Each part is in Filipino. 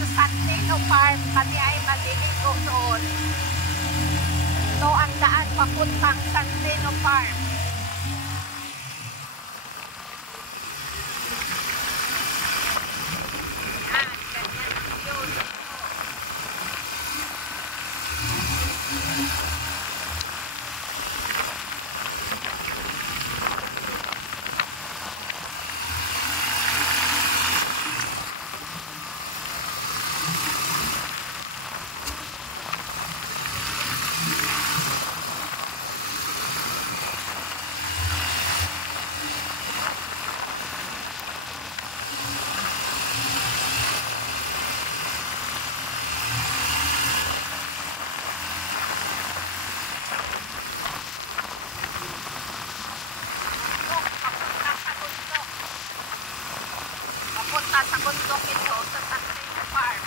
sa Santino Farm. Kami ay maliligo doon. Ito ang daan papuntang Santino Farm. Yan, ganyan ang view dito. Papunta sa bundok ito sa Santino Farm.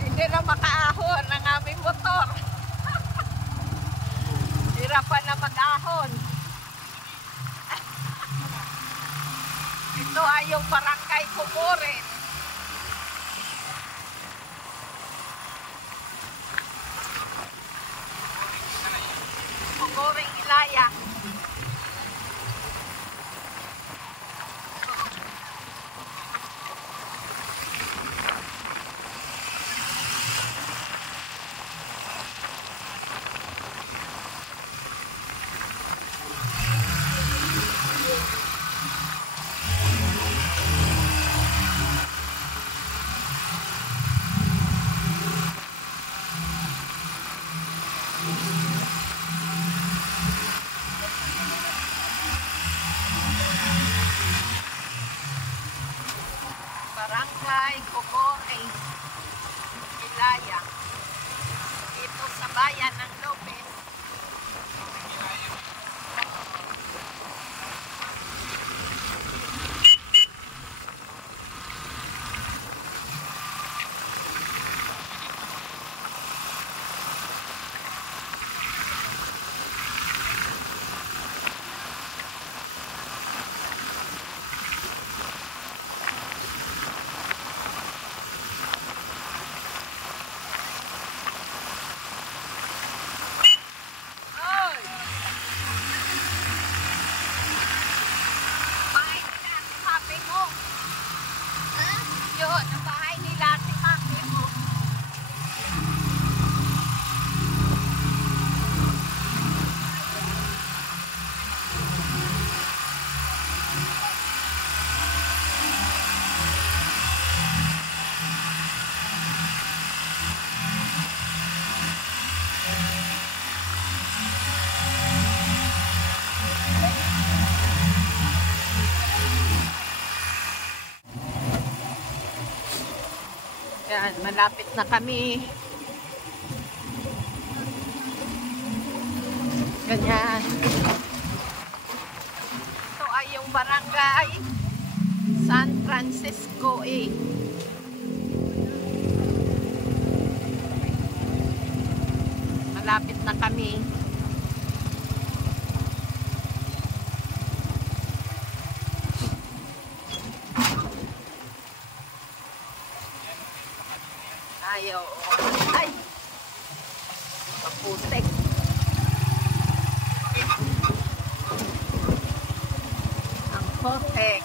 Hindi na makaahon ang aming motor. Hirapan na mag-ahon. Ito ay yung Barangay Kukurin. Kukuring Ilaya. Barangay Kukuring Ilaya. Ito sa bayan ng Lopez. Yun, ang bahay nila si Maki mo. Yan, malapit na kami. Ganyan. Ito ay yung Barangay San Francisco eh. Malapit na kami. Ayaw. Ay! Paputek. Ang putek.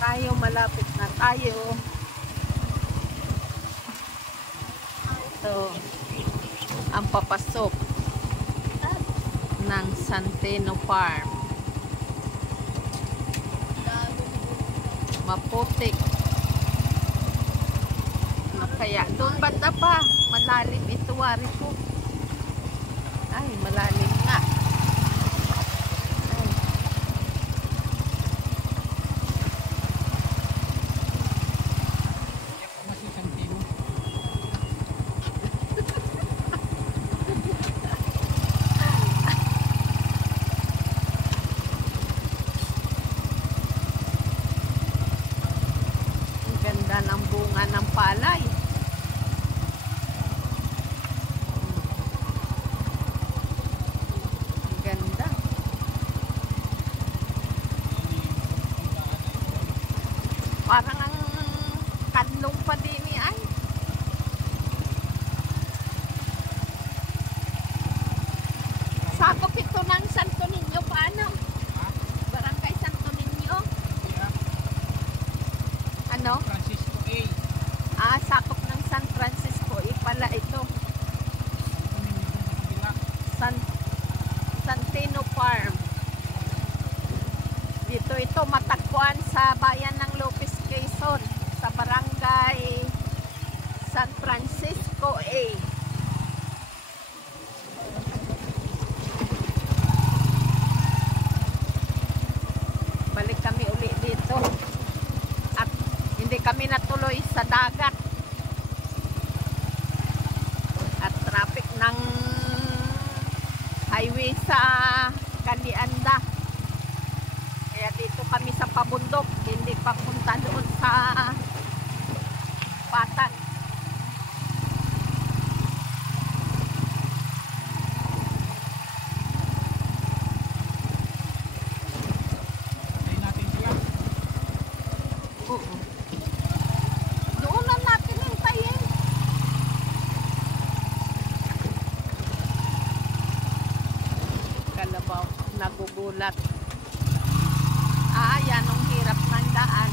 Tayo, malapit na tayo. Ito. ang papasok ng Centeno Farm. Maputik. Ano kaya? Doon banda pa. Malalim ito, wari ko. Ay, malalim nga. Ay. Ang ganda ng bunga ng palay. Parang ang kanlong pa din ay. Sakop ito ng Santo Niño. Paano? Barangay Santo Niño? Ano? Francisco A. Sakop ng San Francisco. Pala ito. Centeno Farm. Dito ito matagpuan sa bayan ng Lopez, Quezon, sa barangay San Francisco A. Balik kami uli dito at hindi kami natuloy sa dagat at traffic ng highway sa Calianda. Kaya dito kami sa pabundok, hindi pa punta doon sa Patan. Hintayin natin sila. Oo. Doon na natin hintayin. Kalabaw, nagugulat. Yan ang hirap ng daan.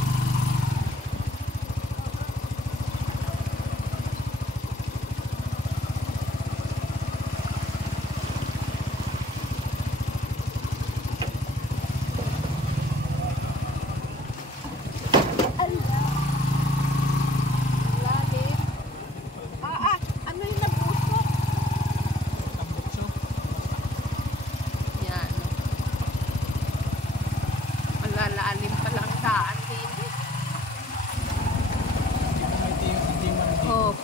Ano yung nabusok? Tambutso. Yan. Malalalim pa lang daan din.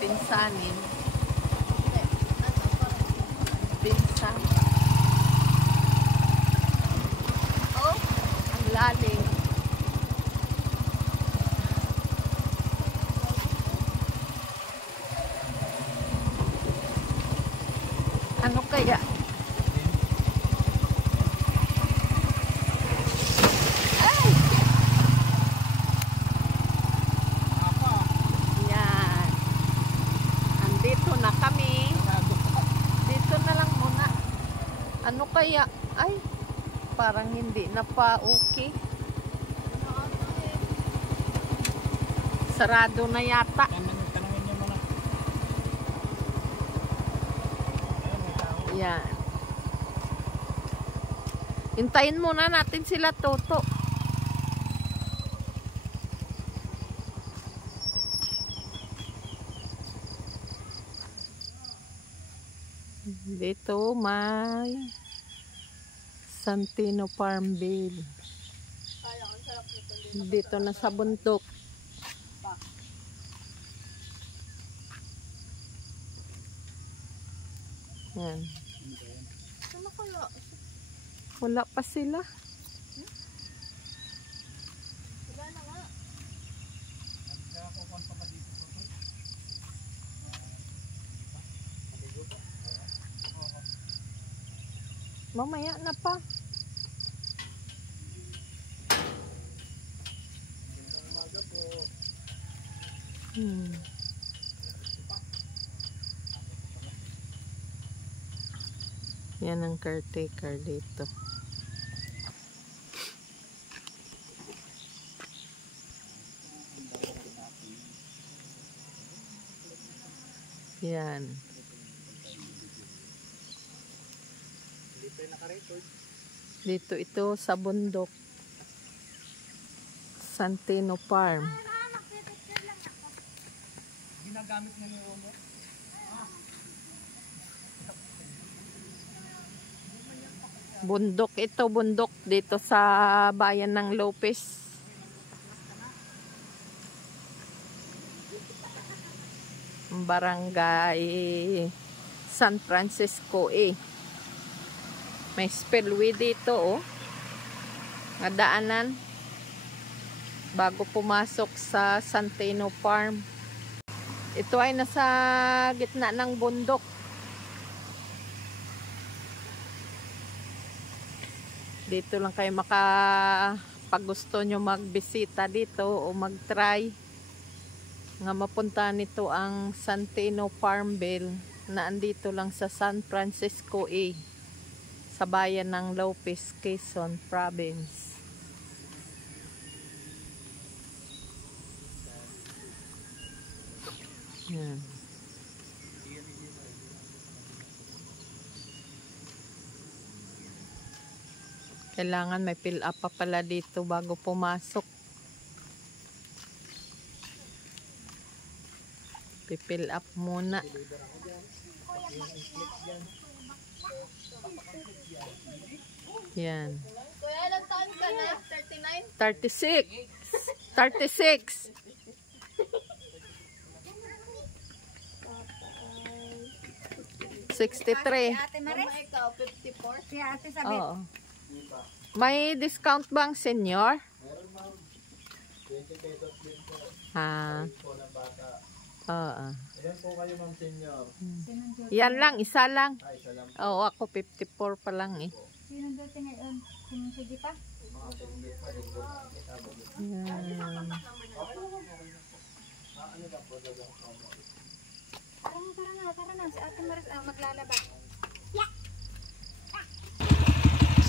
Pinsanin. Pinsan. Ang lalim. Ano kaya? Yan. Andito na kami. Dito na lang muna. Ano kaya? Ay, parang hindi na pa okay. Sarado na yata. Tanungin niyo muna. Yan. Hintayin muna natin sila, Toto. Dito may Centeno Farmville. Dito na sa bundok. Yan. Wala pa sila. Wala na nga. Mamaya na pa. Yan ang caretaker dito. Yan. Dito ito sa bundok. Santino Farm. Ginagamit na ni Romo. Bundok ito, bundok dito sa bayan ng Lopez. Barangay San Francisco May spillway dito Nga daanan bago pumasok sa Santino Farm. Ito ay nasa gitna ng bundok. Dito lang kayo pag gusto nyo magbisita dito o mag-try nga mapunta nito ang Santino Farmville na andito lang sa San Francisco sa bayan ng Lopez, Quezon Province. Yan. Kailangan may fill up pa pala dito bago pumasok. Fill up muna. Yan. Kuya, ilang taon ka na? 39? 36. 36. 63. Ate Maris? Ikaw, 54? Si Ate Sabit. Oo. May discount bang senior? Ah. Oo. Ayan po kayo, ma'am senior. Yan lang, isa lang. Ay, isa lang. Oo, ako 54 pa lang Sinong dati ngayon? Sinong sige pa? Yan. Tara na. Si Ate Maris maglalaba.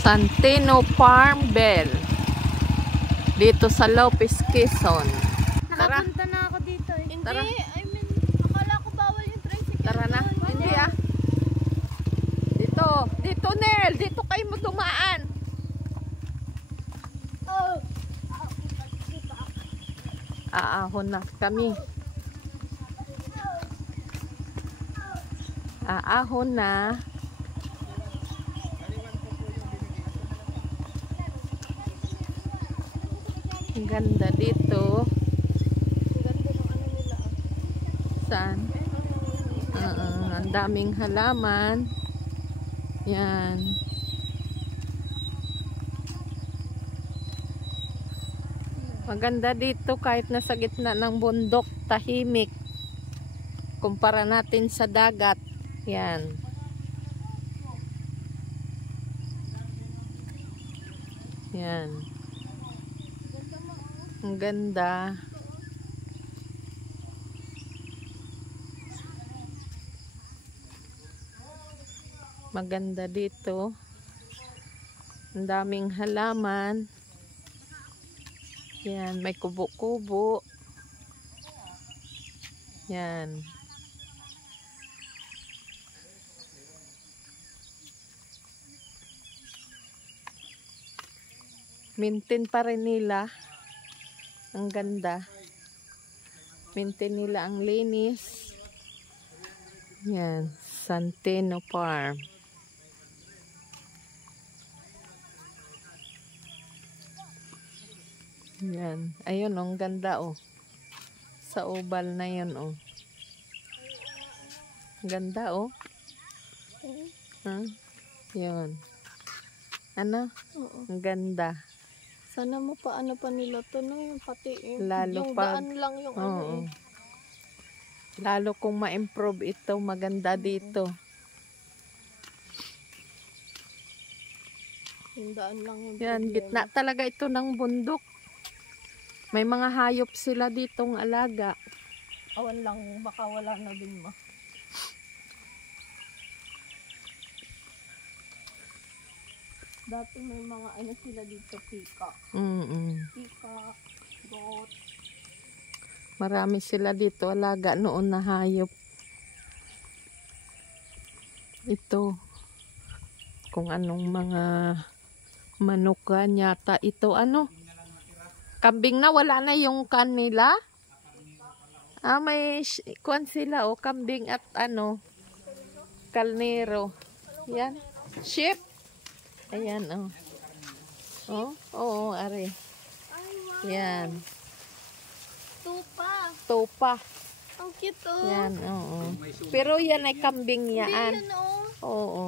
Santino Farmville. Dito sa Lopez, Quezon. Tara. Nakapunta na ako dito Hindi, Tara. I mean, akala ko bawal yung tricycle. Tara na. Hindi Dito Nel. Dito kayo mo dumaan. Oh. Aahon na kami. Aahon na. Ang ganda dito. Ganda ng ano nila. Saan? Ang daming halaman. Yan. Maganda dito kahit nasa gitna ng bundok, tahimik. Kumpara natin sa dagat. Yan. Yan. Ang ganda. Maganda dito. Ang daming halaman. Yan, may kubo-kubo. Yan. Maintain pa rin nila. Ang ganda. Maintain nila ang linis. Yan, Santino Farm. Yan. Ayun, ang ganda sa oval na yun Ganda Yun. Ano? Oo. Ang ganda. Sana mo pa nila to no, yung pati Lalo yung pag- daan lang yung Oo. Lalo kung ma-improve ito, maganda dito. yung daan lang yung Yan, problema. gitna talaga ito ng bundok. May mga hayop sila ditong alaga. Awan lang, baka wala na din ma. Dati may mga ano sila dito, peacock. Peacock, goat. Marami sila dito alaga noon na hayop. Ito. kung anong mga manukan yata ito. Ano? Kambing na, wala na yung kanila. May kuwan sila, kambing at ano, kalnero. Yan. Sheep. Ayan, are. Yan. Tupa. Ang cute, oh. Yan, Pero yan ay kambing yan. Hindi, yun, oh. Oo.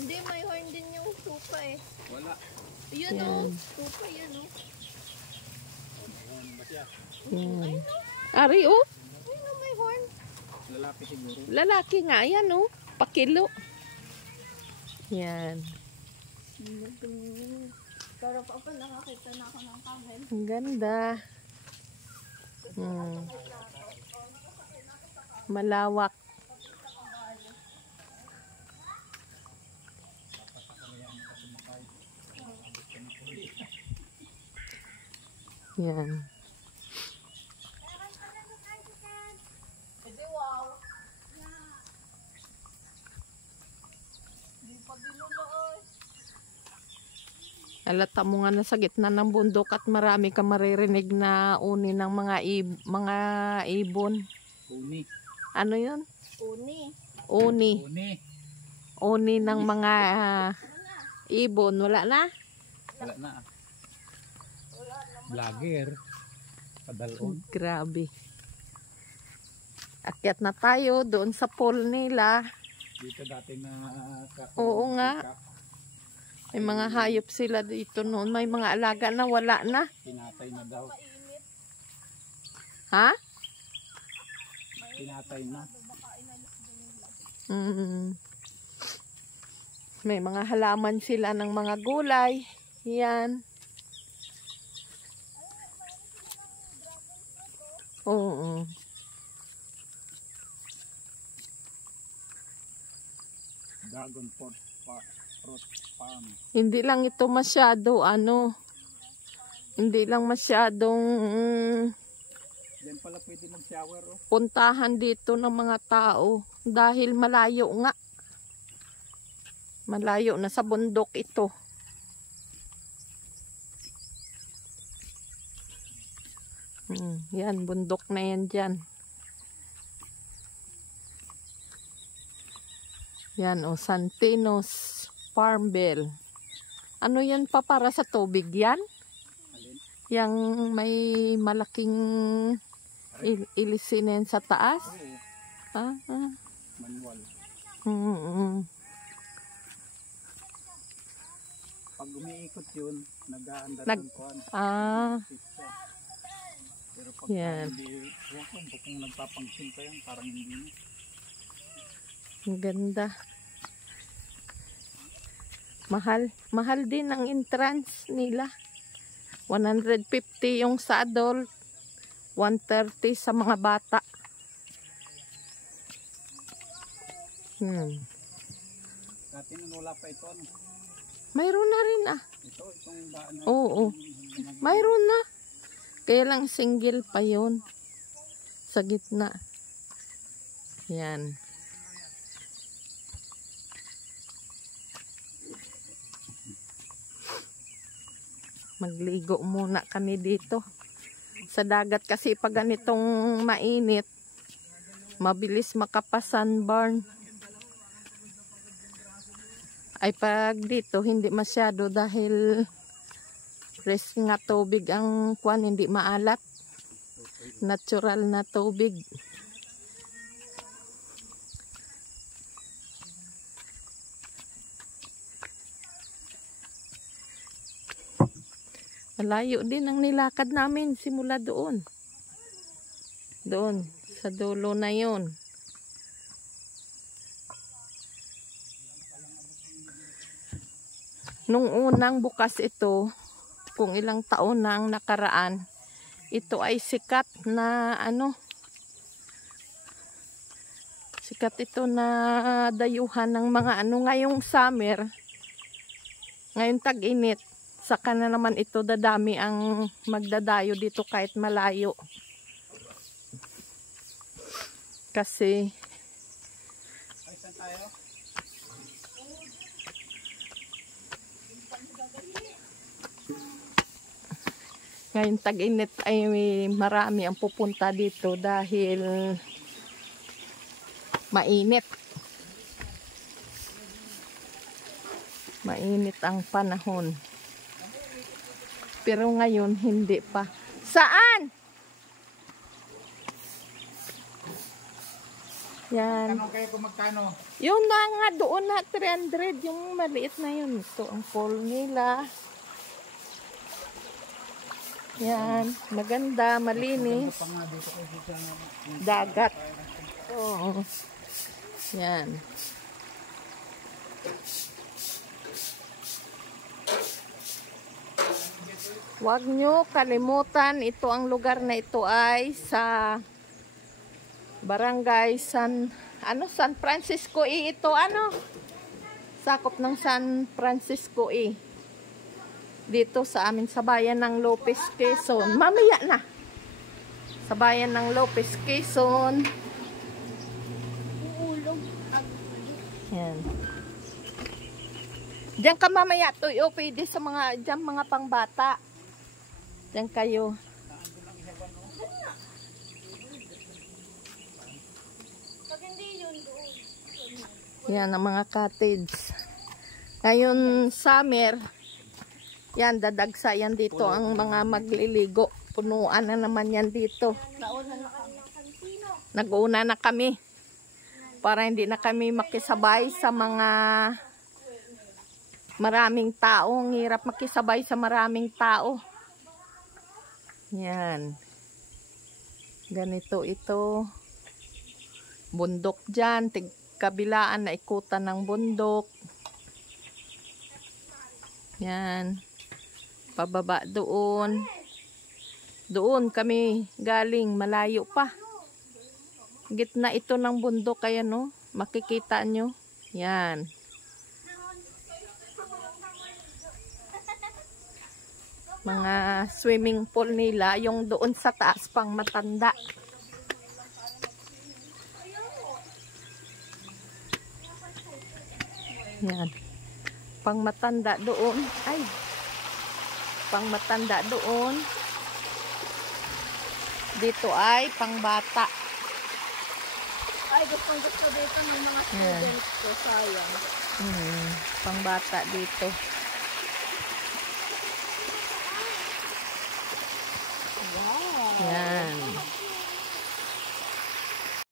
Hindi, may horn din yung tupa, eh. Wala. Yun, Yan. oh. Tupa, yun, oh. Yan. Ari, oh. Ayun, oh, may horn. Lalaki siguro. Lalaki nga, yan, pakilo. Yan. Pero pa nakakita na ako ng camel. Ang ganda. Malawak. Yan. Alata mo nga na sa gitna ng bundok at marami ka maririnig na uni ng mga ibon. Uni. Ano yun? Uni. Uni. Uni. Uni ng mga ibon. Wala na? Wala na. Vlogger. Padalon. Grabe. Akyat na tayo doon sa pool nila. Dito dati na Oo nga. May mga hayop sila dito noon. May mga alaga na wala na. Tinatay na daw. Ha? Tinatay na. May mga halaman sila ng mga gulay. Yan. Oo. Dragon fruit farm. Hindi lang ito masyado hindi lang masyadong Diyan pala pwede mag-shower, oh. puntahan dito ng mga tao dahil malayo nga. Malayo na sa bundok ito. Yan, bundok na yan dyan. Yan, Santinos Farmville. Ano yan pa para sa tubig yan? Yang may malaking ilisinin sa taas? Manual. Pag umiikot yun, nag-aandar ng kuwan. Pero pag yan. hindi, kung nagpapangsin pa yan, parang hindi na. Ang ganda. Mahal din ang entrance nila. 150 yung sa adult, 130 sa mga bata. Dati nung wala pa ito, ano? Mayroon na rin Itong daan na. Oo. Mayroon na. Kaya lang single pa yun. Sa gitna. Yan. Magligo muna kami dito. Sa dagat kasi pag ganitong mainit, mabilis makapasunburn. Ay pag dito hindi masyado dahil fresh nga tubig ang kwan, hindi maalat. Natural na tubig. Malayo din ang nilakad namin simula doon. Doon, sa dulo na yon. Nung unang bukas ito, kung ilang taon na ang nakaraan, ito ay sikat na sikat ito na dayuhan ng mga ngayong summer, ngayon tag-init, saka na naman ito dadami ang magdadayo dito kahit malayo. Kasi Ngayon tag-init ay marami ang pupunta dito dahil mainit. Mainit ang panahon. Pero ngayon hindi pa. Saan? Yan. Tanong kayo kung magkano. Yung na nga doon na 300, yung maliit na yun. Ito ang pole nila. Yan, maganda, malinis. Pa nga dito kayo sa Dagat. Oo. Yan. Huwag nyo kalimutan, ito ang lugar na ito ay sa Barangay San Francisco E. Ito sakop ng San Francisco E. Dito sa amin sa bayan ng Lopez, Quezon. Mamaya na. Sa bayan ng Lopez, Quezon. Yan. Diyan ka mamaya to, pwede sa mga pangbata. Diyan kayo. Yan ang mga cottage. Ngayon summer, yan dadagsa yan dito ang mga magliligo. Punuan na naman yan dito. Nag-una na kami para hindi na kami makisabay sa mga maraming tao. Ang hirap makisabay sa maraming tao. Yan. Ganito ito. Bundok dyan. Kabilaan na ikutan ng bundok. Yan. Pababa doon. Doon kami galing. Malayo pa. Gitna ito ng bundok. Kaya no. Makikita nyo. Yan. Mga swimming pool nila, yung doon sa taas pang matanda. Yan. Pang matanda doon. Ay. Pang matanda doon. Dito ay pang bata. Ay, gusto dito ng mga students ko. Sayang. Pang bata dito. Wow. Yan.